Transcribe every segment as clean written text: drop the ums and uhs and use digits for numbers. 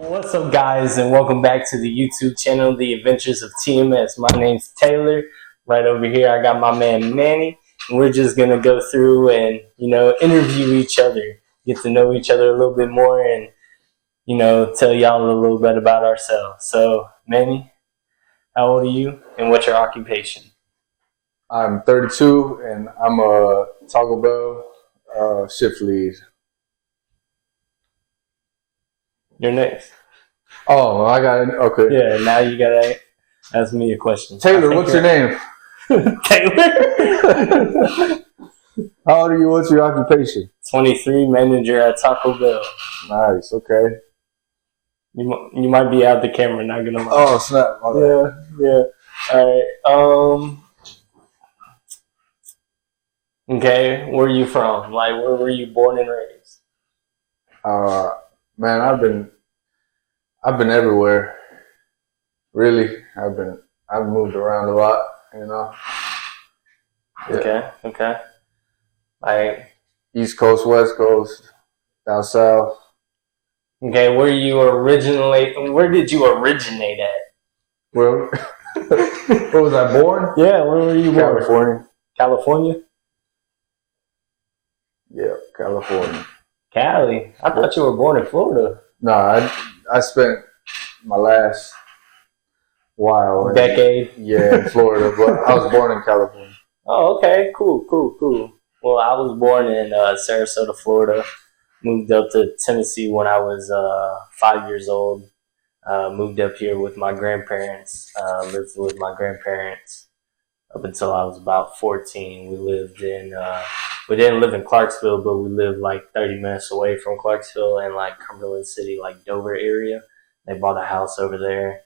What's up, guys, and welcome back to the YouTube channel, The Adventures of TMS. My name's Taylor. Right over here, I got my man Manny, and we're just gonna go through and interview each other, get to know each other a little bit more, and tell y'all a little bit about ourselves. So, Manny, how old are you, and what's your occupation? I'm 32, and I'm a Taco Bell shift lead. You're next. Oh, I got it. Okay. Yeah, now you gotta ask me a question. Taylor, what's your name? Taylor. How old are you? What's your occupation? 23, manager at Taco Bell. Nice. Okay. You might be out the camera, not gonna lie. Oh, snap. Yeah. All right. Okay, where are you from? Like, where were you born and raised? Man, I've been everywhere. Really, I've moved around a lot. Yeah. Okay. Like East Coast, West Coast, down south. Okay, where did you originate at? Where was I born? Yeah, where were you born? California. California? Yeah, California. Cali? I thought you were born in Florida. No, I spent my last while decade. In Florida, but I was born in California. Oh, okay, cool. Well, I was born in Sarasota, Florida. Moved up to Tennessee when I was 5 years old. Moved up here with my grandparents. Lived with my grandparents up until I was about 14. We didn't live in Clarksville, but we lived like 30 minutes away from Clarksville and like Cumberland City, like Dover area. They bought a house over there.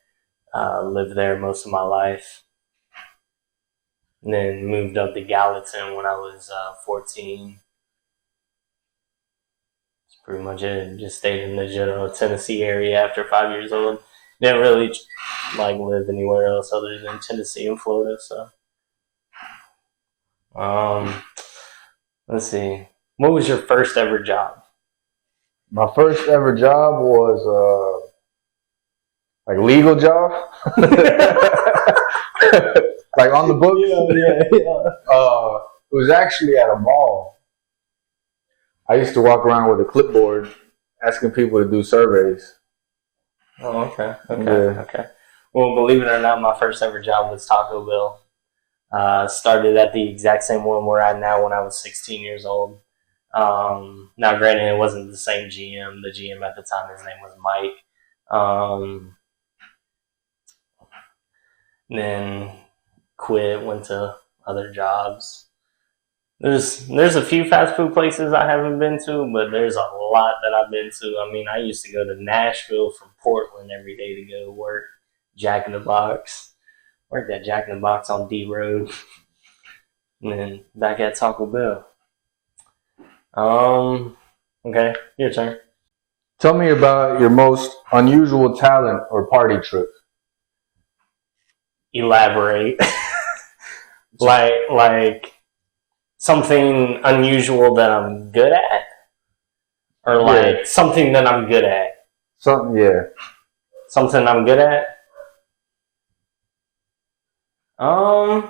Lived there most of my life. And then moved up to Gallatin when I was 14. That's pretty much it. Just stayed in the general Tennessee area after 5 years old. Didn't really live anywhere else other than Tennessee and Florida. So, let's see. What was your first ever job? My first ever job was legal job. Like on the books? Yeah. It was actually at a mall. I used to walk around with a clipboard asking people to do surveys. Oh, okay. Well, believe it or not, my first ever job was Taco Bell. Started at the exact same one we're at now when I was 16 years old. Now, granted, it wasn't the same GM. The GM at the time, his name was Mike. Then quit, went to other jobs. There's a few fast food places I haven't been to, but there's a lot that I've been to. I mean, I used to go to Nashville from Portland every day to go to work. Jack in the Box. Worked at Jack in the Box on D Road. And then back at Taco Bell. Okay, your turn. Tell me about your most unusual talent or party trick. Elaborate. like something unusual that I'm good at? Or something that I'm good at? Something I'm good at? I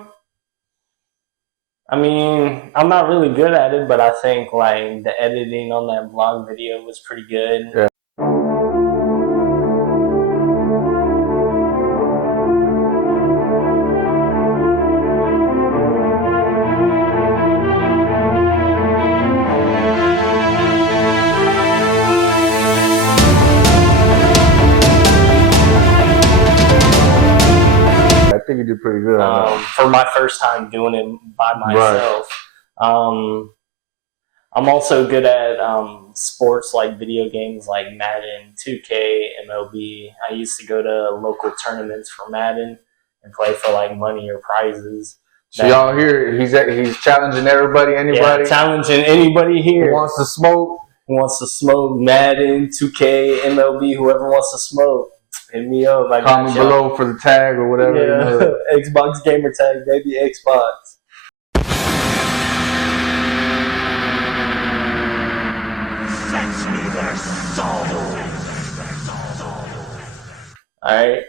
mean, I'm not really good at it, but I think the editing on that vlog video was pretty good. Yeah. I think you did pretty good on that. For my first time doing it by myself. Right. I'm also good at sports like video games like Madden, 2K, MLB. I used to go to local tournaments for Madden and play for money or prizes. So y'all here, he's challenging everybody, anybody? Yeah, challenging anybody here. Who wants to smoke? Who wants to smoke? Madden, 2K, MLB, whoever wants to smoke. Hit me up. Comment below for the tag or whatever. Yeah. Xbox gamer tag, baby, Xbox. Fetch me their soul! All right.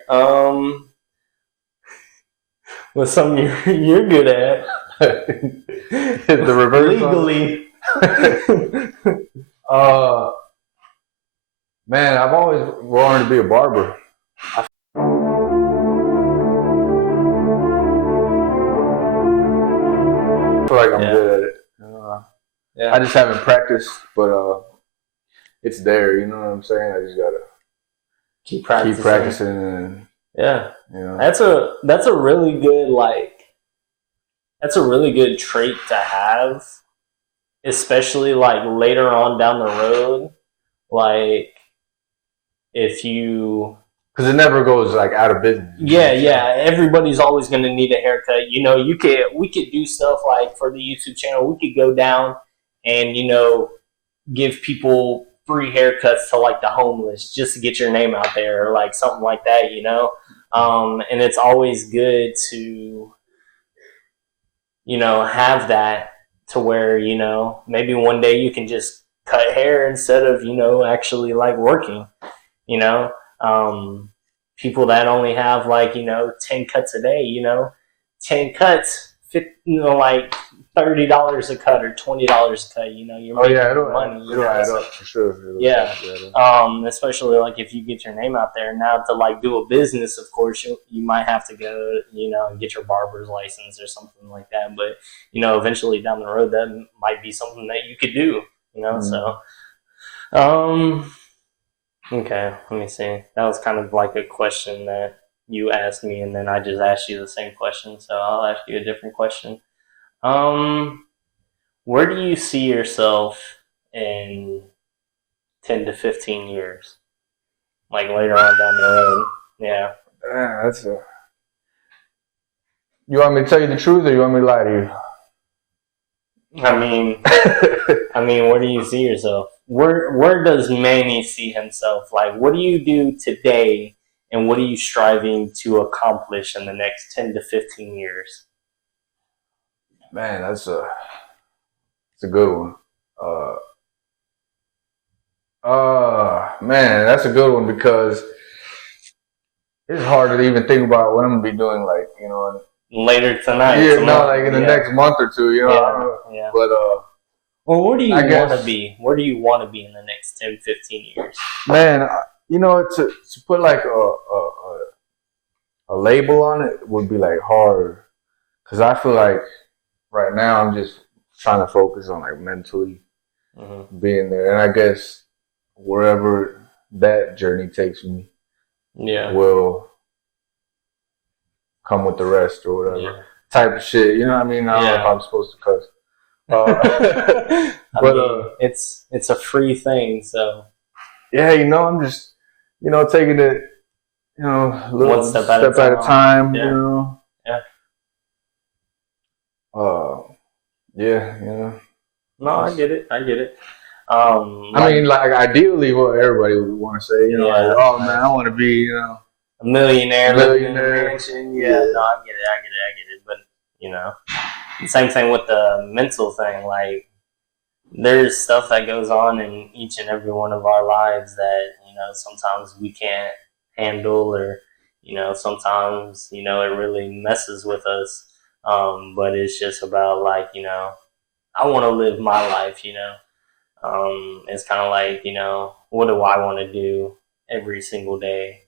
What's something you're good at? The reverse legally. Man, I've always wanted to be a barber. I feel like I'm good at it. I just haven't practiced, but it's there. You know what I'm saying? I just gotta keep practicing, and that's a really good that's a really good trait to have, especially like later on down the road, like if you. Because it never goes like out of business. Yeah. Everybody's always going to need a haircut. We could do stuff like for the YouTube channel. We could go down and give people free haircuts to like the homeless just to get your name out there, or like something like that. And it's always good to have that to where maybe one day you can just cut hair instead of actually like working. People that only have like 10 cuts a day, 10 cuts, like $30 a cut or $20 a cut. You're making money. It'll add up for sure. Especially like if you get your name out there. Now to like do a business, of course you might have to go and get your barber's license or something like that. But eventually down the road that might be something that you could do. So. Okay, let me see. That was kind of like a question that you asked me, and then I just asked you the same question. So I'll ask you a different question. Where do you see yourself in 10 to 15 years? Like later on down the road? Yeah. You want me to tell you the truth, or you want me to lie to you? I mean, where do you see yourself? Where does Manny see himself? Like, what do you do today, and what are you striving to accomplish in the next 10 to 15 years? Man, that's a good one. Man, that's a good one because it's hard to even think about what I'm gonna be doing, like later tonight. Like in the next month or two, Yeah. But well, where do you want to be? Where do you want to be in the next 10, 15 years? Man, to put like a label on it would be like hard, because I feel like right now I'm just trying to focus on like mentally being there, and I guess wherever that journey takes me, will come with the rest or whatever type of shit. You know what I mean? I don't know if I'm supposed to cuss. But it's a free thing, so I'm just taking it little one step at a time. No, I get it. I mean, like ideally, what everybody would want to say, like, oh man, I want to be, a millionaire. Living in a mansion. Yeah, no, I get it. But same thing with the mental thing. Like, there's stuff that goes on in each and every one of our lives that sometimes we can't handle, or sometimes it really messes with us. But it's just about like I want to live my life. It's kind of like what do I want to do every single day,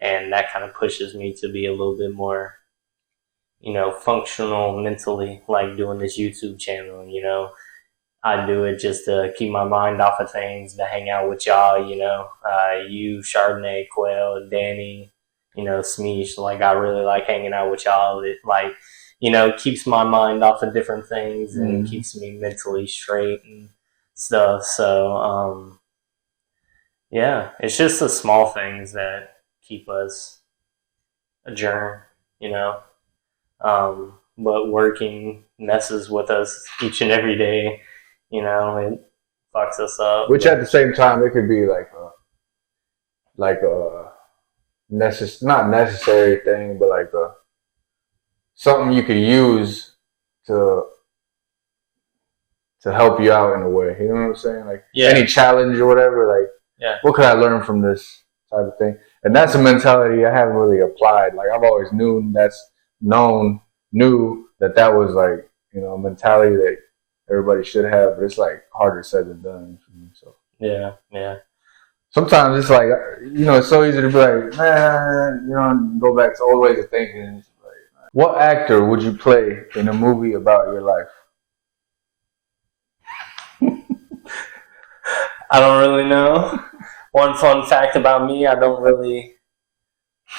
and that kind of pushes me to be a little bit more functional mentally, like doing this YouTube channel. I do it just to keep my mind off of things, to hang out with y'all, you, Chardonnay, Quail, Danny, Smeesh. Like, I really like hanging out with y'all. It, like, keeps my mind off of different things and keeps me mentally straight and stuff. So, it's just the small things that keep us adjourned, but working messes with us each and every day. It fucks us up. Which at the same time, it could be like a not necessary thing, but like something you could use to help you out in a way. You know what I'm saying? Like any challenge or whatever. Like, what could I learn from this type of thing? And that's a mentality I haven't really applied. Like I've always knew that was like, a mentality that everybody should have, but it's like harder said than done for me. So yeah. sometimes it's like, it's so easy to be like, man, go back to old ways of thinking. Like, what actor would you play in a movie about your life? I don't really know. One fun fact about me, I don't really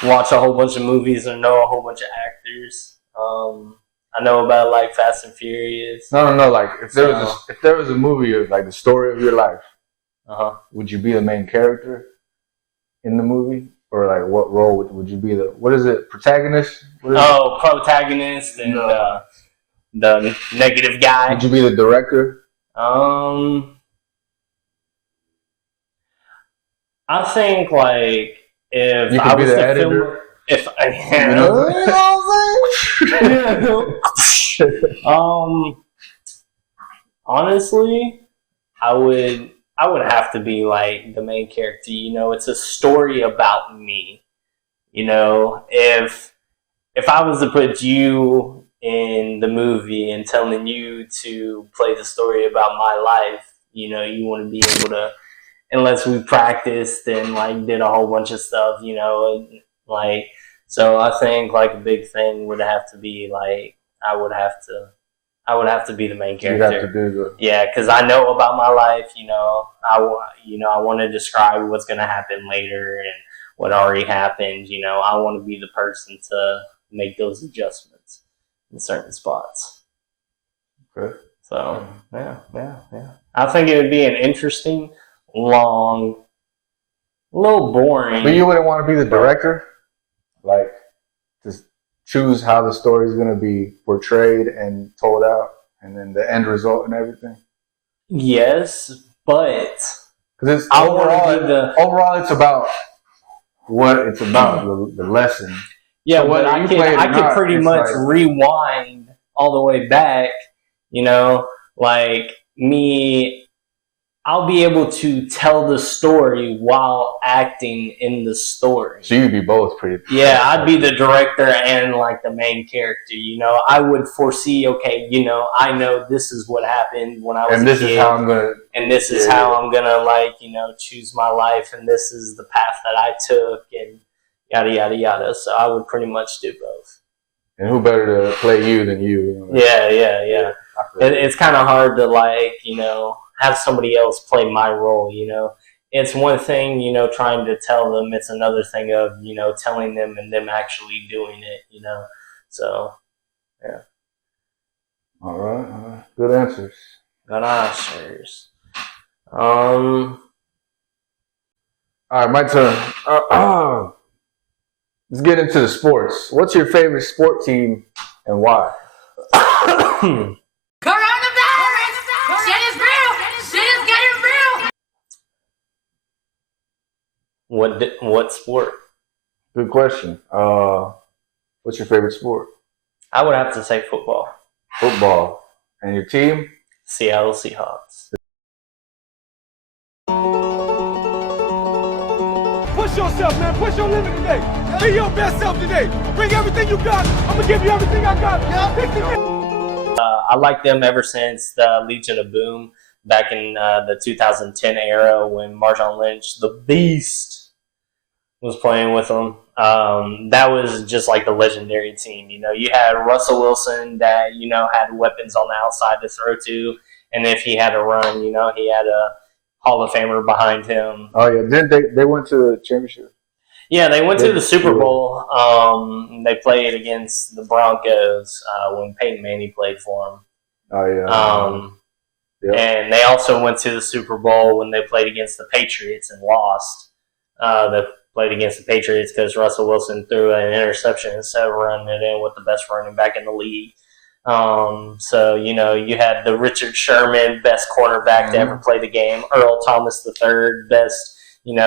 watch a whole bunch of movies or know a whole bunch of actors. I know about like Fast and Furious. No. Like if there was a movie of like the story of your life, would you be the main character in the movie, or like what role would you be what is it, protagonist? Protagonist and the negative guy. Would you be the director? I think like if you could be the editor. Honestly, I would have to be like the main character. It's a story about me. If I was to put you in the movie and telling you to play the story about my life, you want to be able to, unless we practiced and like did a whole bunch of stuff, like, so I think like a big thing would have to be like, I would have to be the main character. You'd have to do yeah, because I know about my life, I want to describe what's going to happen later and what already happened, I want to be the person to make those adjustments in certain spots. Okay. So, yeah. I think it would be an interesting, long, a little boring. But you wouldn't want to be the director? Like, just choose how the story is going to be portrayed and told out, and then the end result and everything? Yes, but because overall it's about what it's about, the lesson. Yeah, so but I could pretty much rewind all the way back, like me, I'll be able to tell the story while acting in the story. So you'd be both pretty. Yeah, I'd be the director and like the main character. I would foresee. Okay, I know this is what happened when I was. And this is how I'm gonna. And this is how I'm gonna choose my life, and this is the path that I took, and yada yada yada. So I would pretty much do both. And who better to play you than you? Yeah. It's kind of hard to have somebody else play my role, It's one thing, trying to tell them. It's another thing of, telling them and them actually doing it, So, yeah. All right. Good answers. All right, my turn. Let's get into the sports. What's your favorite sport team and why? What sport? Good question. What's your favorite sport? I would have to say football. Football. And your team? Seattle Seahawks. Push yourself, man. Push your limit today. Be your best self today. Bring everything you got. I'm going to give you everything I got. I like them ever since the Legion of Boom back in the 2010 era when Marshawn Lynch, the Beast, was playing with them. That was just like the legendary team. You had Russell Wilson that, had weapons on the outside to throw to. And if he had a run, he had a Hall of Famer behind him. Oh, yeah. Didn't they went to the championship? Yeah, they went to the Super Bowl. They played against the Broncos when Peyton Manning played for them. Oh, yeah. Yep. And they also went to the Super Bowl when they played against the Patriots and lost. They played against the Patriots because Russell Wilson threw an interception instead of running it in with the best running back in the league. So, you had the Richard Sherman, best cornerback to ever play the game. Earl Thomas III, best,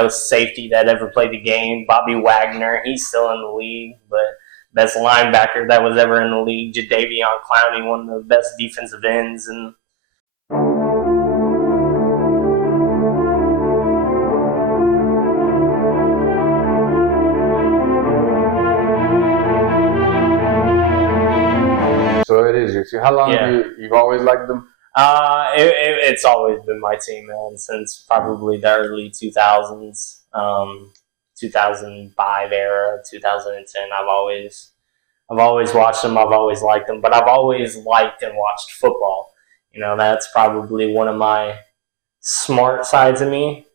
safety that ever played the game. Bobby Wagner, he's still in the league, but best linebacker that was ever in the league. Jadeveon Clowney, one of the best defensive ends. And Patriots. How long you've always liked them? It's always been my team, man, since probably the early 2000s, 2005 era, 2010. I've always watched them. I've always liked them, but I've always liked and watched football. You know, that's probably one of my smart sides of me.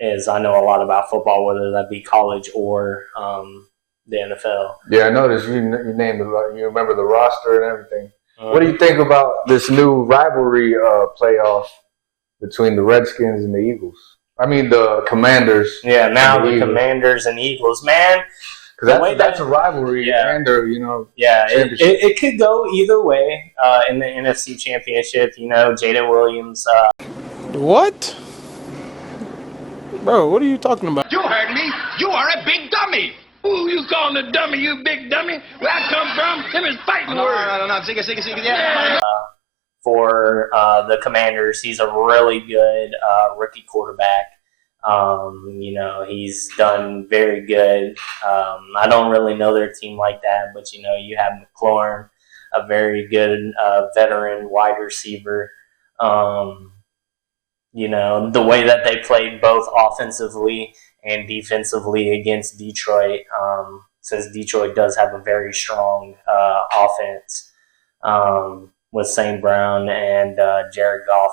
Is I know a lot about football, whether that be college or the NFL. Yeah, I noticed you named you remember the roster and everything. What do you think about this new rivalry playoff between the Redskins and the Eagles? I mean, the Commanders. Yeah, now the Commanders and Eagles, man. Because that's a rivalry, and yeah, it could go either way in the NFC Championship. You know, Jaden Williams. What? Bro, what are you talking about? You heard me. You are a big dummy. Who you calling a dummy, you big dummy? Where I come from, them is fighting words. No. Sing, yeah. For the Commanders, he's a really good rookie quarterback. You know, he's done very good. I don't really know their team like that, but, you know, you have McLaurin, a very good veteran wide receiver. You know, the way that they played both offensively and defensively against Detroit, since Detroit does have a very strong offense with St. Brown and Jared Goff.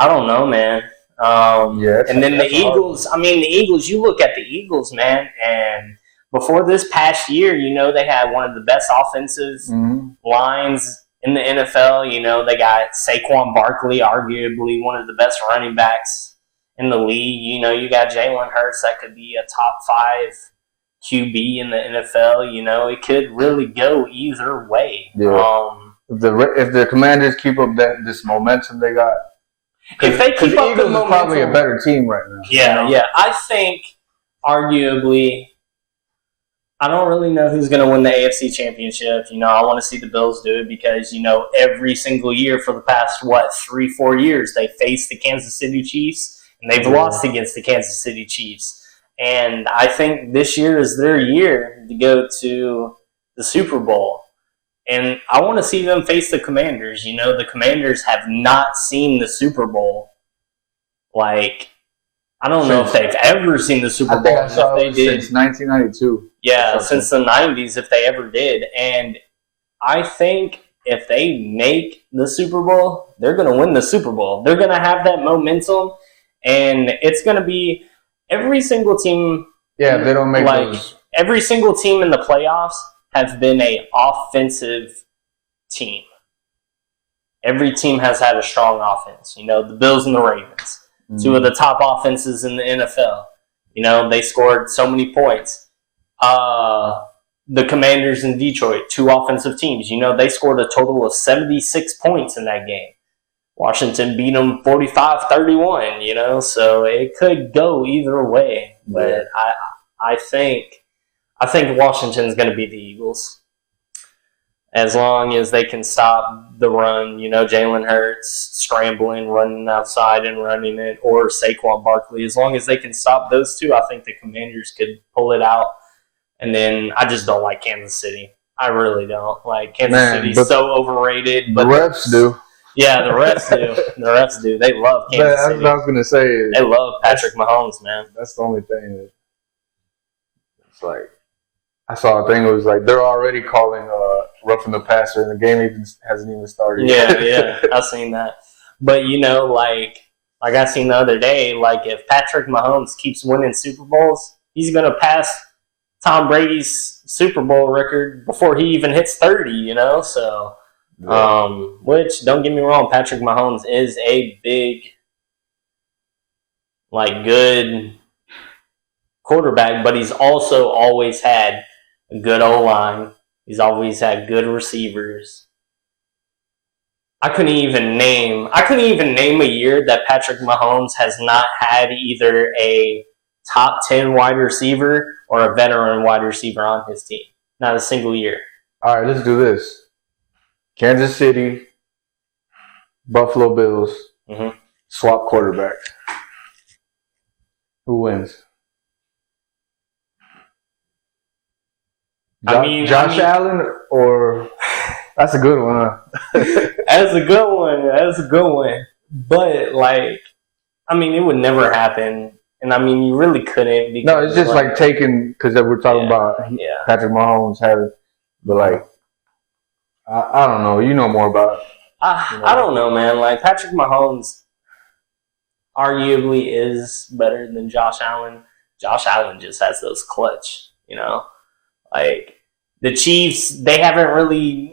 I don't know, man. And then the Eagles, the Eagles, you look at the Eagles, man, and before this past year, you know, they had one of the best offensive lines in the NFL. You know, they got Saquon Barkley, arguably one of the best running backs in the league. You know, you got Jalen Hurts, that could be a top 5 QB in the NFL. You know, it could really go either way. Yeah. If the Commanders keep up this momentum they got, if they keep up the momentum, probably a better team right now. Yeah, yeah. I think arguably, I don't really know who's going to win the AFC Championship. You know, I want to see the Bills do it because, you know, every single year for the past, 3-4 years, they faced the Kansas City Chiefs, and they've lost against the Kansas City Chiefs. And I think this year is their year to go to the Super Bowl. And I want to see them face the Commanders. You know, the Commanders have not seen the Super Bowl. Like, I don't know if they've ever seen the Super Bowl. I saw it since 1992. Yeah, since the 90s, if they ever did. And I think if they make the Super Bowl, they're going to win the Super Bowl. They're going to have that momentum, and it's going to be every single team. Yeah, if they don't make those. Every single team in the playoffs have been an offensive team. Every team has had a strong offense. You know, the Bills and the Ravens, two of the top offenses in the NFL. You know, they scored so many points. The Commanders in Detroit, 2 offensive teams. You know, they scored a total of 76 points in that game. Washington beat them 45-31, you know, so it could go either way. But I think Washington's going to beat the Eagles. As long as they can stop the run, you know, Jalen Hurts scrambling, running outside and running it, or Saquon Barkley. As long as they can stop those two, I think the Commanders could pull it out. And then I just don't like Kansas City. I really don't. Like, Kansas City's so overrated. But the refs do. Yeah, the refs do. The refs do. They love Kansas City. That's what I was going to say. They love Patrick Mahomes, man. That's the only thing. It's like, I saw a thing. It was like they're already calling roughing the passer, and the game hasn't even started yet. Yeah, I've seen that. But, you know, like I seen the other day, like if Patrick Mahomes keeps winning Super Bowls, he's going to pass Tom Brady's Super Bowl record before he even hits 30, you know? So, which, don't get me wrong, Patrick Mahomes is a big, like, good quarterback, but he's also always had a good O-line. He's always had good receivers. I couldn't even name a year that Patrick Mahomes has not had either a top 10 wide receiver or a veteran wide receiver on his team. Not a single year. All right, let's do this. Kansas City, Buffalo Bills, swap quarterback. Who wins? Josh Allen or That's a good one, huh? That's a good one. That's a good one. But like, I mean, it would never happen, and I mean, you really couldn't. Because, no, it's just like taking because we're talking about Patrick Mahomes having, but like, I don't know. You know more about it. I don't know, man. Like Patrick Mahomes arguably is better than Josh Allen. Josh Allen just has those clutch, like the Chiefs. They haven't really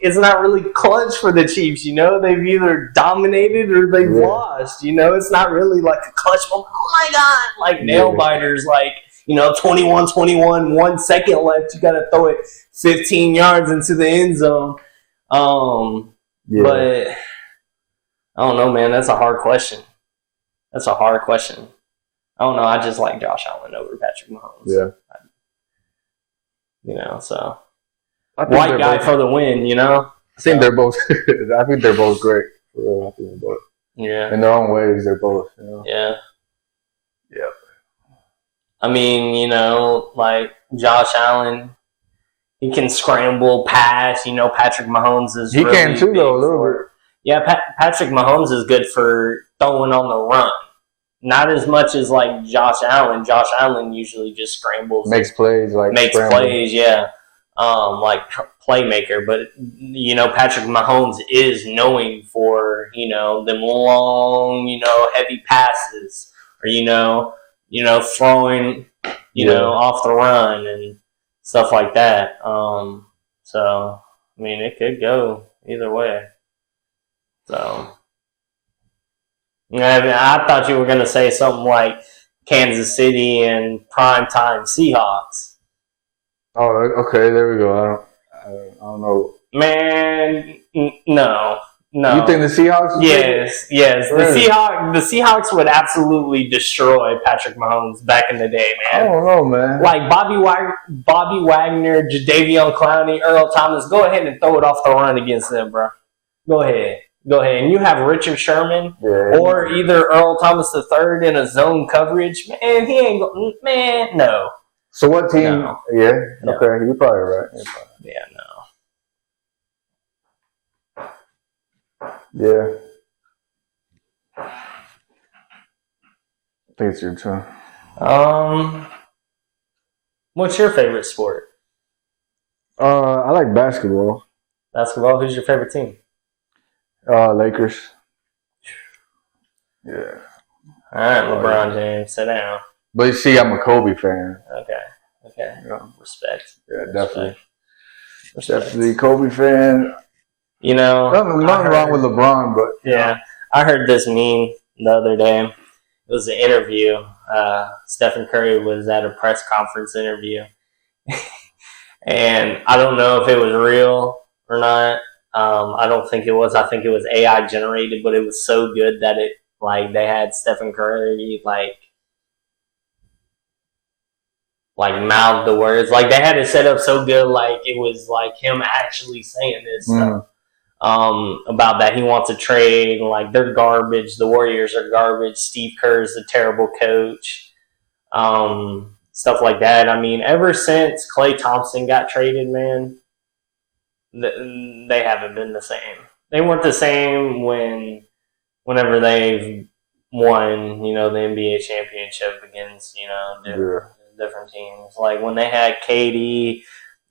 it's not really clutch for the Chiefs. They've either dominated or they've lost. It's not really like a clutch. Oh my God, like nail biters. Like 21-21, 1 second left. You got to throw it 15 yards into the end zone. But I don't know, man. That's a hard question. I don't know. I just like Josh Allen over Patrick Mahomes. Yeah. So white guy for the win. I think they're both. I think they're both great. For real. I think they're both. Yeah. In their own ways, they're both. Yeah. Yep. I mean, like Josh Allen, he can scramble, pass. Patrick Mahomes is. He really can too, though, a little bit. Yeah, Patrick Mahomes is good for throwing on the run. Not as much as like Josh Allen. Josh Allen usually just scrambles, makes plays, like playmaker. But Patrick Mahomes is known for them long, heavy passes, or throwing, off the run and stuff like that. So I mean, it could go either way. So. I thought you were going to say something like Kansas City and primetime Seahawks. Oh, okay. There we go. I don't know. Man, no. You think the Seahawks? Yes. Really? The Seahawks would absolutely destroy Patrick Mahomes back in the day, man. I don't know, man. Like Bobby Wagner, Jadeveon Clowney, Earl Thomas, go ahead and throw it off the run against them, bro. Go ahead. And you have Richard Sherman or either Earl Thomas III in a zone coverage. Man, he ain't going. Man, no. So what team? No. Yeah. No. Okay, you're probably right. Yeah, no. Yeah. I think it's your turn. What's your favorite sport? I like basketball. Basketball. Who's your favorite team? Lakers. Yeah. All right, LeBron James, sit down. But you see, I'm a Kobe fan. Okay. Yeah. Respect. Yeah, definitely. Respect. Definitely Kobe fan. Nothing wrong with LeBron, but yeah, I heard this meme the other day. It was an interview. Stephen Curry was at a press conference interview, and I don't know if it was real or not. I don't think it was. I think it was AI generated, but it was so good that they had Stephen Curry mouth the words. Like they had it set up so good, like it was like him actually saying this stuff. About that he wants to trade, like they're garbage. The Warriors are garbage. Steve Kerr's a terrible coach. Stuff like that. I mean, ever since Klay Thompson got traded, man, they haven't been the same. They weren't the same whenever they've won, the NBA championship against, different teams. Like when they had KD,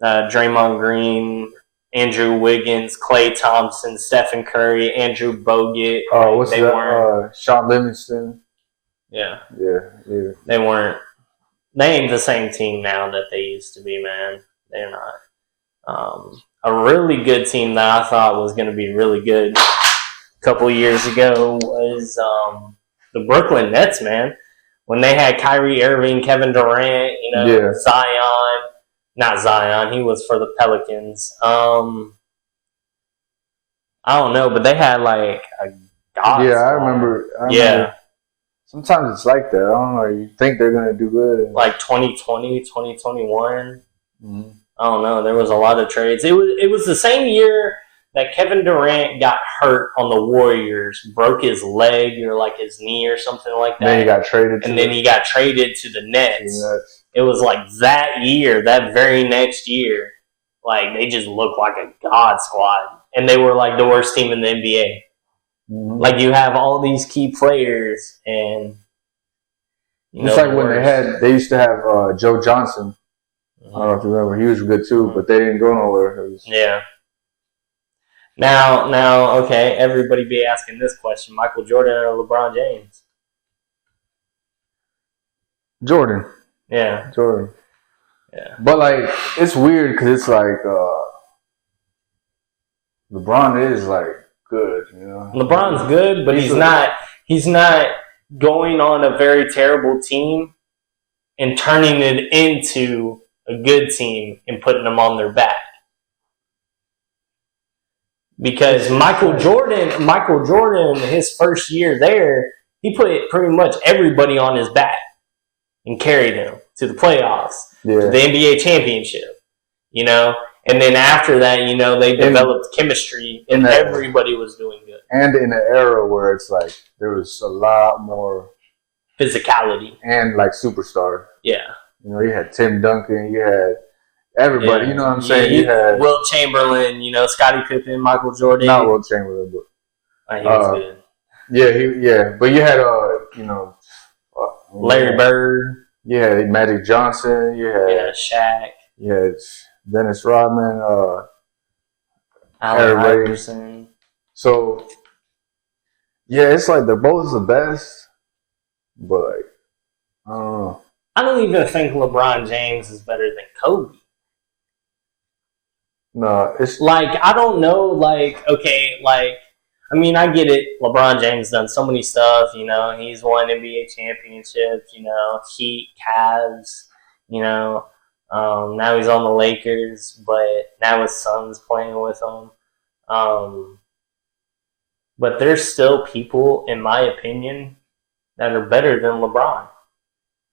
Draymond Green, Andrew Wiggins, Klay Thompson, Stephen Curry, Andrew Bogut. What's that? Sean Livingston. Yeah. Yeah. They ain't the same team now that they used to be, man. They're not. A really good team that I thought was going to be really good a couple of years ago was the Brooklyn Nets, man. When they had Kyrie Irving, Kevin Durant, Zion. Not Zion. He was for the Pelicans. I don't know, but they had like a god. Yeah, I remember. Sometimes it's like that. I don't know. You think they're going to do good. Like 2020, 2021. Mm-hmm. I don't know. There was a lot of trades. It was the same year that Kevin Durant got hurt on the Warriors, broke his leg or like his knee or something like that. Then he got traded. Then he got traded to the Nets. It was like that year, that very next year, Like they just look like a god squad, and they were like the worst team in the NBA. Mm-hmm. Like you have all these key players, and it's like when they used to have Joe Johnson. I don't know if you remember, he was good too, but they didn't go nowhere. Yeah. Now, okay, everybody be asking this question: Michael Jordan or LeBron James? Jordan. Yeah. Jordan. Yeah. But like, it's weird because it's like LeBron is like good, you know. LeBron's good, but he's not. He's not going on a very terrible team and turning it into a good team and putting them on their back. Because Michael Jordan, his first year there, he put pretty much everybody on his back and carried him to the playoffs, to the NBA championship, you know. And then after that, you know, they developed chemistry, and everybody was doing good. And in an era where it's like there was a lot more physicality and like superstar. Yeah. You know, you had Tim Duncan, you had everybody. Yeah. You know what I'm saying? You had Wilt Chamberlain, you know, Scottie Pippen, Michael Jordan. Not Wilt Chamberlain, but he was good. Yeah, but you had you know, Larry Bird. You had Magic Johnson. You had Shaq. You had Dennis Rodman. Allen Iverson. So yeah, it's like they're both the best, but like, I don't know. I don't even think LeBron James is better than Kobe. No, it's like I don't know. Like okay, like I mean, I get it. LeBron James done so many stuff. You know, he's won NBA championships. You know, Heat, Cavs. You know, now he's on the Lakers, but now his son's playing with him. But there's still people, in my opinion, that are better than LeBron.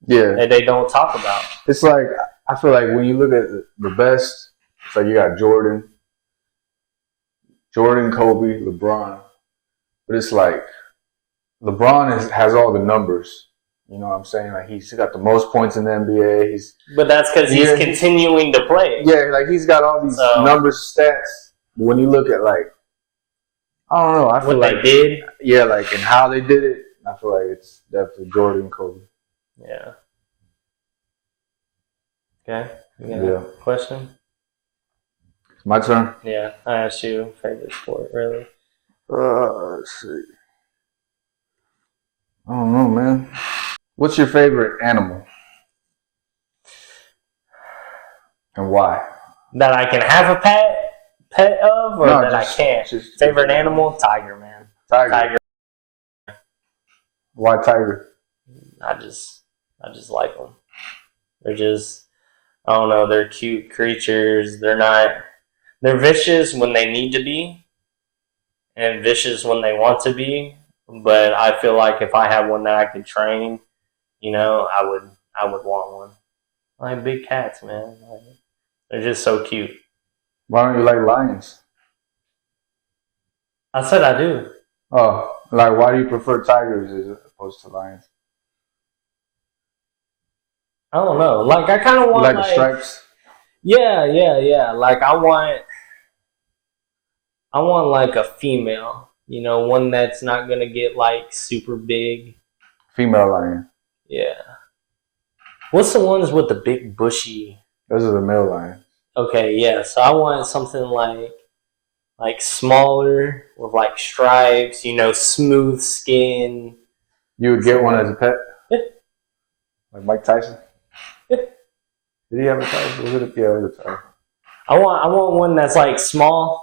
Yeah. That they don't talk about. It's like, I feel like when you look at the best, it's like you got Jordan, Kobe, LeBron. But it's like, LeBron has all the numbers. You know what I'm saying? Like, he's got the most points in the NBA. But that's because he's continuing to play. Yeah, like, he's got all these numbers, stats. But when you look at, like, I don't know. I feel what they did? Yeah, like, and how they did it, I feel like it's definitely Jordan, Kobe. Yeah. Okay. You got a question? It's my turn? Yeah. I asked you favorite sport, really. Let's see. I don't know, man. What's your favorite animal? And why? That I can have a pet of, or that I can't? Favorite animal? Tiger, man. Tiger. Why tiger? I just like them. They're just, I don't know, they're cute creatures. They're vicious when they need to be and vicious when they want to be. But I feel like if I had one that I could train, you know, I would want one. I like big cats, man. They're just so cute. Why don't you like lions? I said I do. Oh, like why do you prefer tigers as opposed to lions? I don't know. Like I kind of want like the stripes. Yeah. Like I want like a female. You know, one that's not gonna get like super big. Female lion. Yeah. What's the ones with the big bushy? Those are the male lions. Okay, yeah. So I want something like smaller with like stripes. You know, smooth skin. You would get one as a pet? Yeah. Like Mike Tyson? Yeah. Did he have a Tyson? Was it it was a Tyson. I want one that's like small.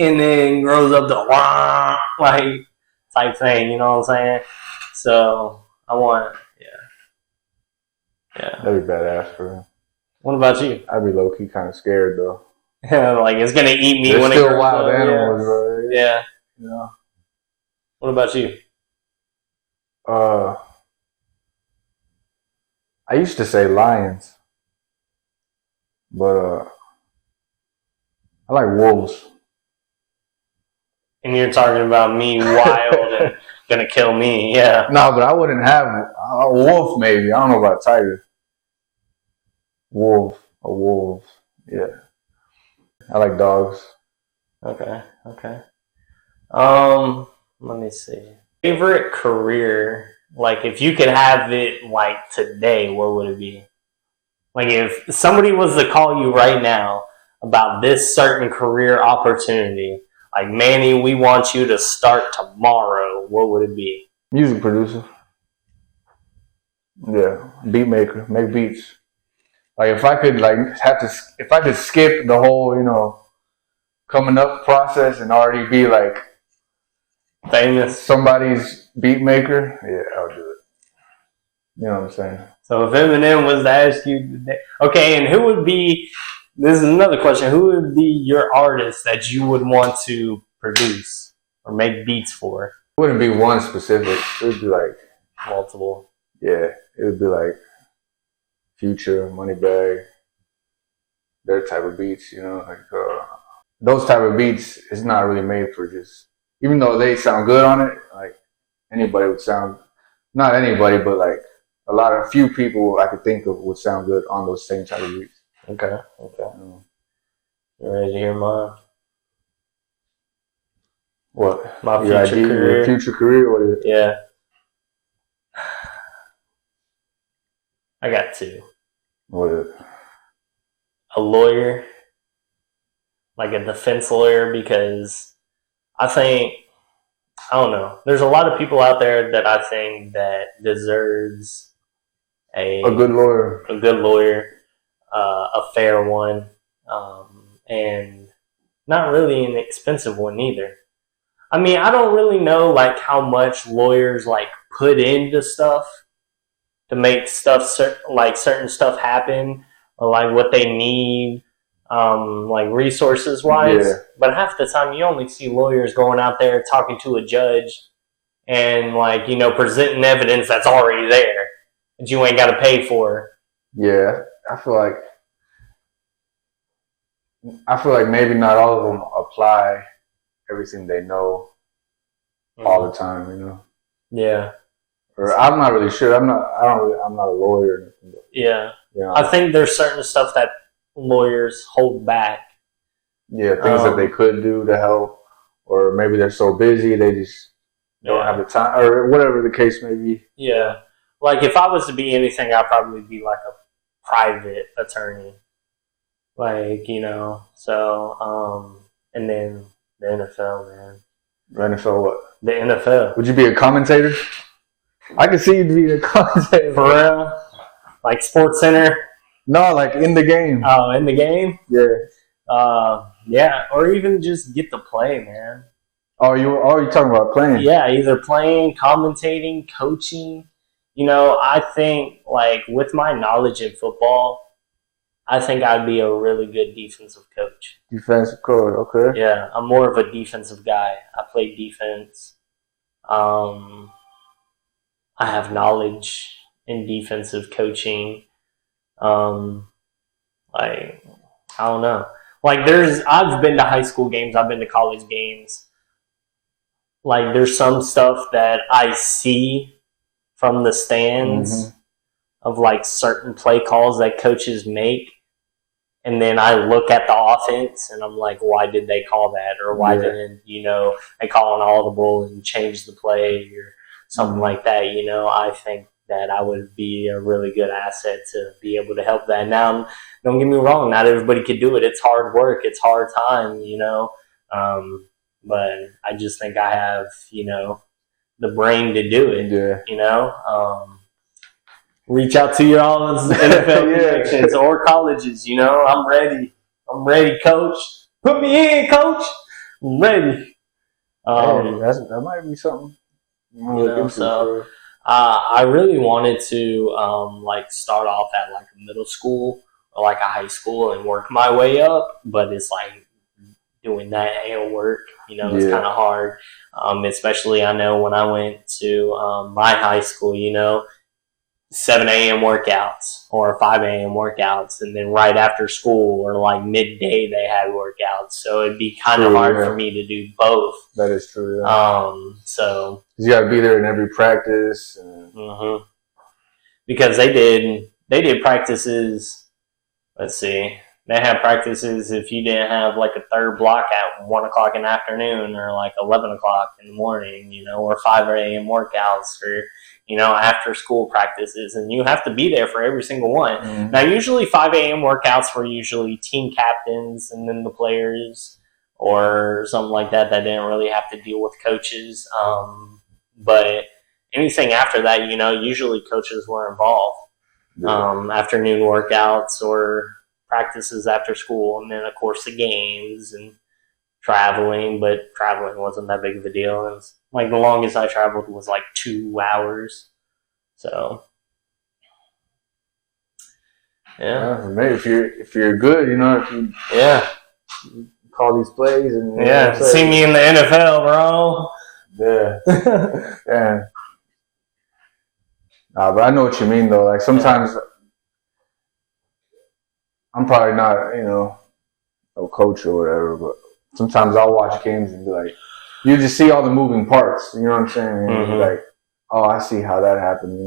And then grows up to like type thing, you know what I'm saying? So I want, yeah. That'd be badass for him. What about you? I'd be low key kind of scared though. Like it's gonna eat me. They're when still it grows wild up. animals, bro. Yeah. Yeah. What about you? I used to say lions, but I like wolves. And you're talking about me wild and gonna kill me, yeah. No, but I wouldn't have a wolf maybe. I don't know about a tiger. A wolf. Yeah. I like dogs. Okay. Let me see. Favorite career, like if you could have it like today, what would it be? Like if somebody was to call you right now about this certain career opportunity, like Manny, we want you to start tomorrow, what would it be? Music producer. Yeah. Beat maker. Make beats. Like if I could if I could skip the whole, coming up process and already be like Famous. somebody's beat maker, yeah, I'll do it. You know what I'm saying? So if Eminem was to ask you today, okay, and who would be, this is another question, who would be your artist that you would want to produce or make beats for? It wouldn't be one specific. It would be like multiple. Yeah, it would be like Future, Moneybag, their type of beats, those type of beats is not really made for just, even though they sound good on it, like anybody would sound, not anybody, but like few people I could think of would sound good on those same type of beats. Okay. You ready to hear mine? What? My future career. Your future career? What is it? Yeah. I got two. What is it? A lawyer, like a defense lawyer, because I don't know. There's a lot of people out there that I think that deserves a good lawyer. A good lawyer, a fair one, and not really an expensive one either. I mean, I don't really know like how much lawyers like put into stuff to make stuff like certain stuff happen, or like what they need, like resources wise. Yeah. But half the time, you only see lawyers going out there talking to a judge and like presenting evidence that's already there that you ain't got to pay for. Yeah, I feel like maybe not all of them apply everything they know all the time, Yeah. Or I'm not really sure. I'm not a lawyer or anything. But, yeah. I think there's certain stuff that lawyers hold back. Yeah, things that they could do to help, or maybe they're so busy they just don't have the time, or whatever the case may be. Yeah. Like if I was to be anything, I'd probably be like a private attorney. Like, so, and then the NFL, man. The NFL what? The NFL. Would you be a commentator? I could see you being a commentator. For real? Like Sports Center? No, like in the game. Oh, in the game? Yeah. Yeah, or even just get to play, man. Oh, you're talking about playing? Yeah, either playing, commentating, coaching. I think like with my knowledge in football, I think I'd be a really good defensive coach. Defensive coach, okay. Yeah, I'm more of a defensive guy. I play defense. I have knowledge in defensive coaching. Like, I don't know. Like I've been to high school games, I've been to college games. Like there's some stuff that I see from the stands of like certain play calls that coaches make. And then I look at the offense and I'm like, why did they call that? Or why didn't, they call an audible and change the play or something like that? I think that I would be a really good asset to be able to help that. Now, don't get me wrong, not everybody could do it. It's hard work. It's hard time, but I just think I have, the brain to do it, reach out to your all NFL connections or colleges, I'm ready. I'm ready, coach. Put me in, coach. I'm ready. That might be something. I really wanted to start off at like a middle school or like a high school and work my way up, but it's like doing that and work, it's kind of hard. Especially I know when I went to my high school, 7 a.m. workouts or 5 a.m. workouts, and then right after school or like midday they had workouts. So it'd be kind of hard for me to do both. That is true. Yeah. So you got to be there in every practice. Because they did practices. Let's see, they have practices if you didn't have like a third block at 1 o'clock in the afternoon or like 11 o'clock in the morning, or 5 a.m. workouts or, after school practices. And you have to be there for every single one. Mm-hmm. Now, usually 5 a.m. workouts were usually team captains and then the players or something like that didn't really have to deal with coaches. But anything after that, usually coaches were involved. Afternoon workouts or practices after school, and then of course the games and traveling. But traveling wasn't that big of a deal. It was like the longest I traveled was like 2 hours. So yeah, maybe if you're good, if you call these plays and see me in the NFL, bro. Yeah, yeah. But I know what you mean though. Like sometimes I'm probably not, a coach or whatever, but sometimes I'll watch games and be like, you just see all the moving parts. You know what I'm saying? And you're like, oh, I see how that happened.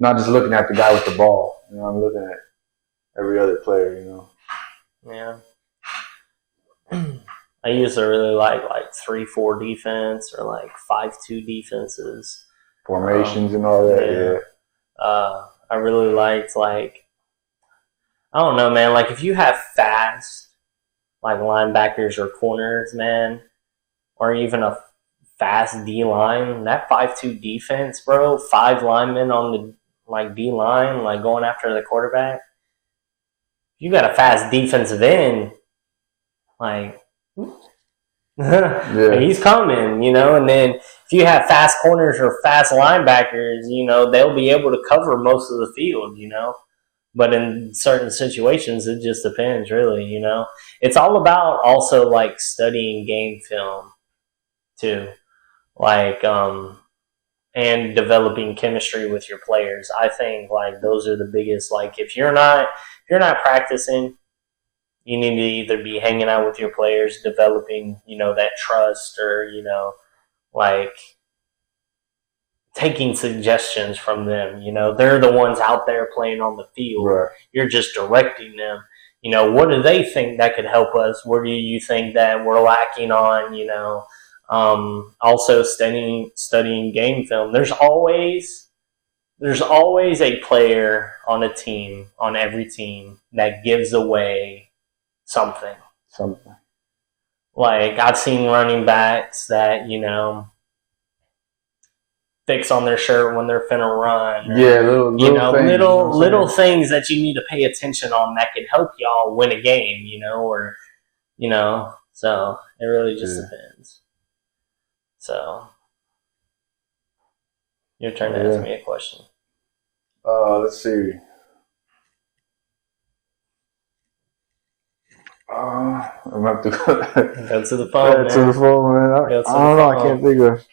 Not just looking at the guy with the ball. I'm looking at every other player. Yeah. I used to really like 3-4 defense or like 5-2 defenses. Formations and all that. Yeah. I really liked I don't know, man. Like if you have fast like linebackers or corners, man, or even a fast D line, that 5-2 defense, bro, 5 linemen on the D line, like going after the quarterback. You got a fast defensive end, he's coming, and then if you have fast corners or fast linebackers, they'll be able to cover most of the field, But in certain situations, it just depends, really, It's all about also, studying game film, too. And developing chemistry with your players. I think, those are the biggest, if you're not practicing, you need to either be hanging out with your players, developing, that trust or, taking suggestions from them. They're the ones out there playing on the field. Right. You're just directing them. What do they think that could help us? What do you think that we're lacking on? Also studying game film. There's always a player on a team, on every team, that gives away something. I've seen running backs that, fix on their shirt when they're finna run. Or, little things that you need to pay attention on that could help y'all win a game, so it really just depends. So, your turn to ask me a question. Let's see. I'm gonna have to go to the phone. To the phone, man. I don't know. I can't think of.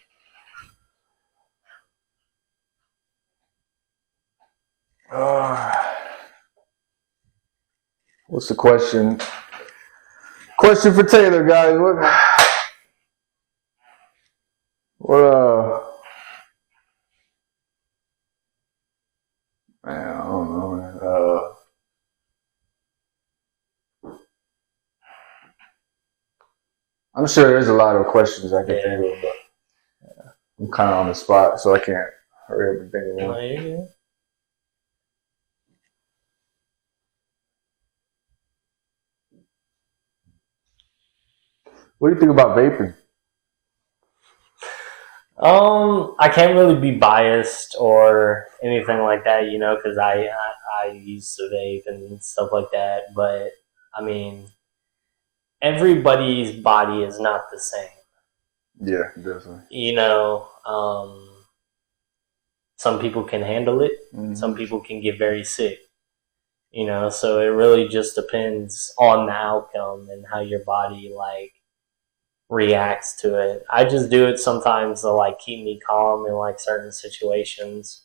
What's the question? Question for Taylor, guys. Man, I don't know, man. I'm sure there's a lot of questions I can think of, but I'm kind of on the spot, so I can't hurry up and think of one. No, you're good. What do you think about vaping? I can't really be biased or anything like that, because I used to vape and stuff like that. But I mean, everybody's body is not the same. Yeah, definitely. Some people can handle it. Mm-hmm. Some people can get very sick. So it really just depends on the outcome and how your body reacts to it. I just do it sometimes to keep me calm in certain situations.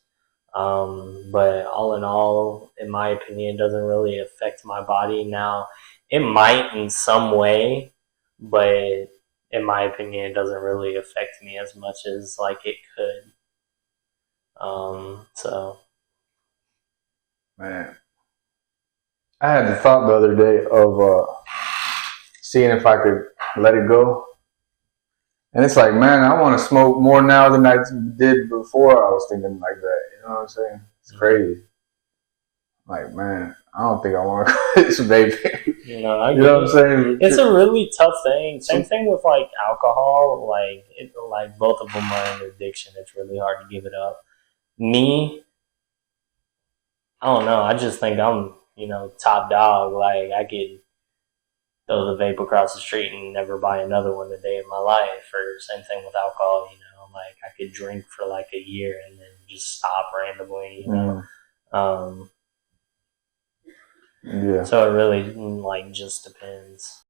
But all in all, in my opinion, it doesn't really affect my body. Now, it might in some way, but in my opinion, it doesn't really affect me as much as it could. So, man, I had the thought the other day of seeing if I could let it go. And it's like, man, I want to smoke more now than I did before I was thinking like that. You know what I'm saying? It's crazy. Like, man, I don't think I want to quit this vaping. You know what I'm saying? It's a really tough thing. Same thing with like alcohol. Like both of them are an addiction. It's really hard to give it up. Me, I don't know. I just think I'm, top dog. Like I could throw the vape across the street and never buy another one a day in my life. Or same thing with alcohol. Like I could drink for like a year and then just stop randomly. Yeah. So it really just depends.